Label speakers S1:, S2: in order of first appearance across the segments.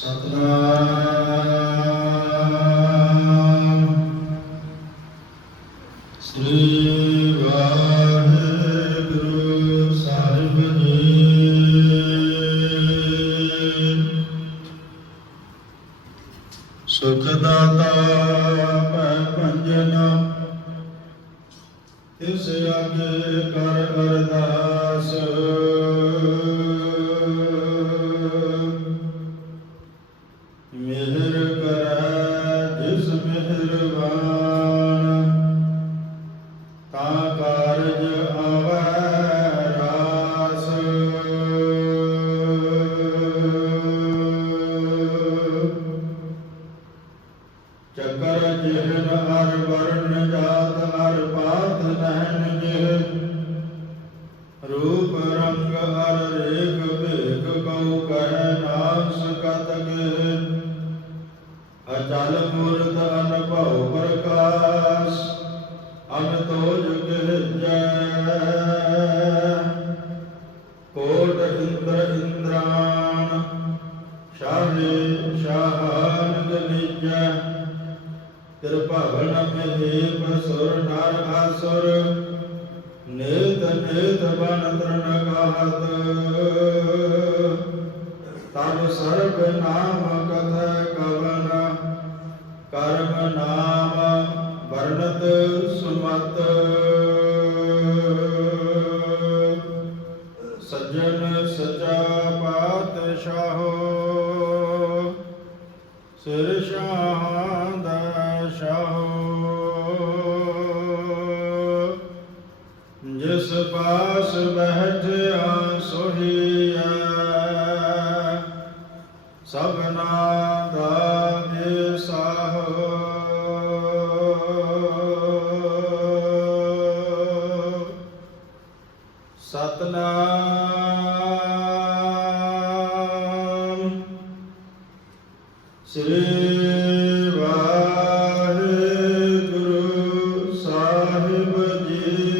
S1: ਸਤਨਾਮ ਸ੍ਰੀ ਵਾਹਿਗੁਰੂ ਸਾਹਿਬ ਜੀ ਸੁਖ ਦਾਤਾ ਪੈ ਭੰਜਨ ਇਸ ਆਗੇ ਕਰ ਅਰਦਾਸ ਰੂਪ ਰੰਗ ਹਰ ਰੇਖ ਭੇਖ ਕਉ ਕਹਿ ਨਾਮ ਸਕਤ ਕੇ। ਅਚਲ ਮੂਰਤ ਅਨਭਉ ਪ੍ਰਕਾਸ਼ ਅਨਤੋਜ ਜੈ ਕੋਟ ਇੰਦਰ ਇੰਦਰਾਨ, ਸ਼ਾਹੇ ਸ਼ਾਹਾਨ ਗਨਿਜੈ। ਕਿਰਪਾਵਨ ਮਹੀਪ ਸੁਰ ਨਰ ਆਸੁਰ ਨੇਤ ਨੇਤ ਬਨ ਤਰਨ ਤਬ ਸਰਬ ਨਾਮ ਕਥ ਕਵਨ। ਕਰਮ ਨਾਮ ਵਰਣਤ ਸੁਮਤ। ਜਿਸ ਪਾਸ ਬਹਿਠਿਆ ਸੋਹੀਐ ਸਭਨਾ ਦਾ ਸਾਹੋ ਸਤਨਾਮ ਸ੍ਰੀ ਵਾਹਿਗੁਰੂ ਸਾਹਿਬ ਜੀ।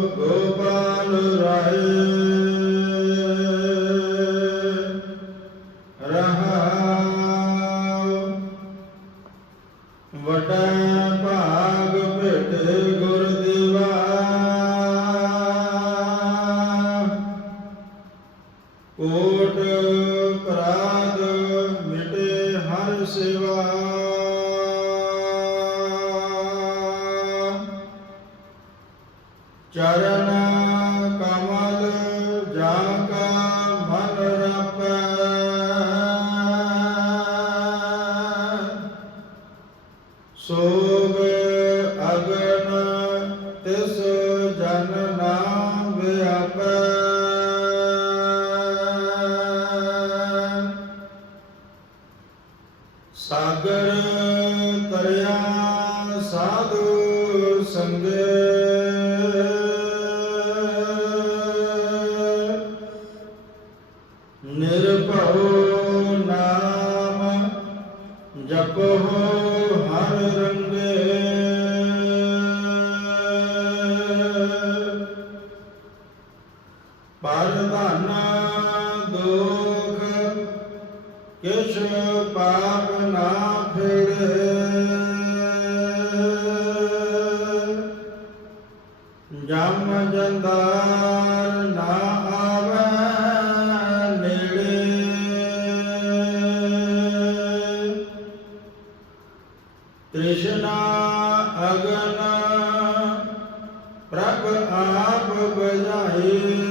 S1: ਚਰਨ ਕਮਲ ਜਾਂ ਕਾ ਮਨ ਰਪੈ। ਸੋਗ ਅਗਨ ਤਿਸ ਜਨ ਨਾਮ ਵਿਆਪੈ। ਸਾਗਰ ਤਰਿਆ ਸਾਧੂ ਸੰਗੇ। ਜਪੋ ਹਰ ਰੰਗੇ ਪਰ ਧਨ ਕਿਛ ਪਾਪ ਨਾ ਫਿਰੇ ਜਮ ਜੰਦਾਰ ਅਗਨ ਪ੍ਰਭ ਆਪ ਬਜਾਏ